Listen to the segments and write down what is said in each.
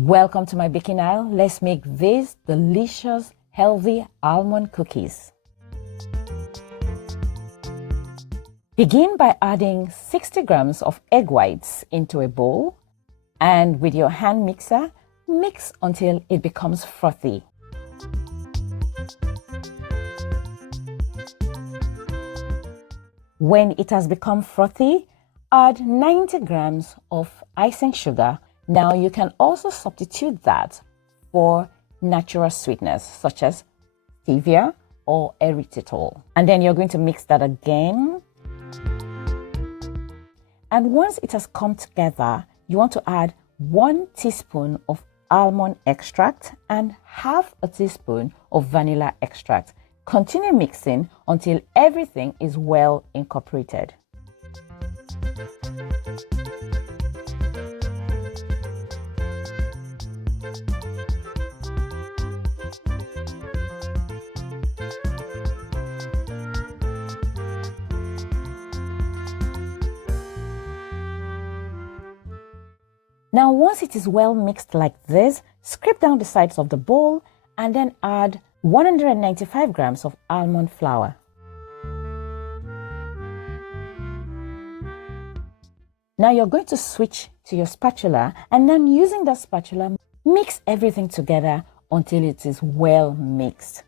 Welcome to my baking aisle. Let's make these delicious, healthy almond cookies. Begin by adding 60 grams of egg whites into a bowl, and with your hand mixer, mix until it becomes frothy. When it has become frothy, add 90 grams of icing sugar. Now you can also substitute that for natural sweeteners such as Stevia or erythritol. And then you're going to mix that again. And once it has come together, you want to add 1 teaspoon of almond extract and half a teaspoon of vanilla extract. Continue mixing until everything is well incorporated. Now, once it is well mixed like this, scrape down the sides of the bowl and then add 195 grams of almond flour. Now you're going to switch to your spatula, and then using that spatula, mix everything together until it is well mixed.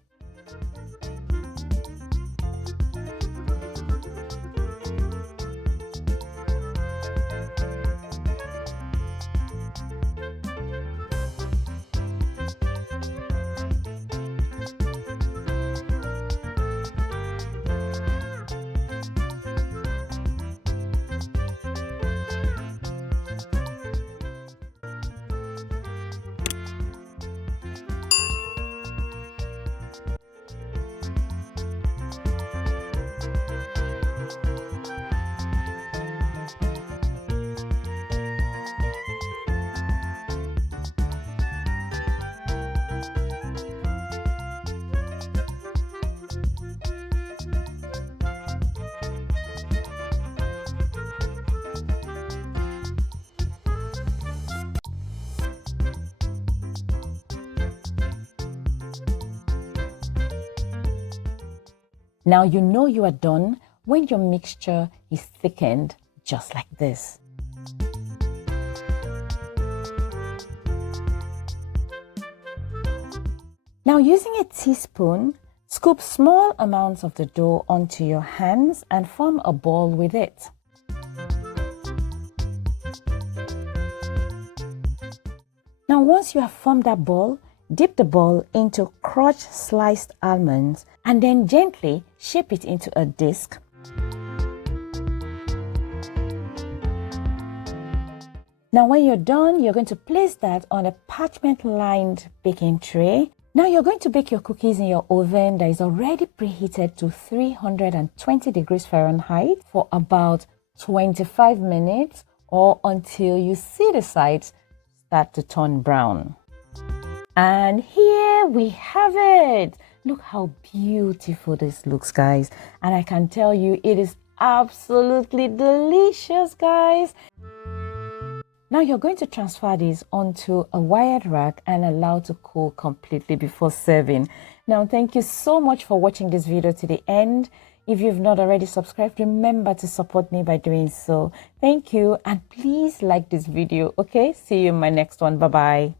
Now you know you are done when your mixture is thickened just like this. Now using a teaspoon, scoop small amounts of the dough onto your hands and form a ball with it. Now once you have formed that ball, dip the ball into crushed sliced almonds and then gently shape it into a disc. Now when you're done, you're going to place that on a parchment-lined baking tray. Now you're going to bake your cookies in your oven that is already preheated to 320 degrees Fahrenheit for about 25 minutes or until you see the sides start to turn brown. And here we have it. Look how beautiful this looks, guys. And I can tell you it is absolutely delicious, guys. Now you're going to transfer this onto a wired rack and allow to cool completely before serving. Now, thank you so much for watching this video to the end. If you've not already subscribed, remember to support me by doing so. Thank you, and please like this video, okay? See you in my next one. Bye-bye.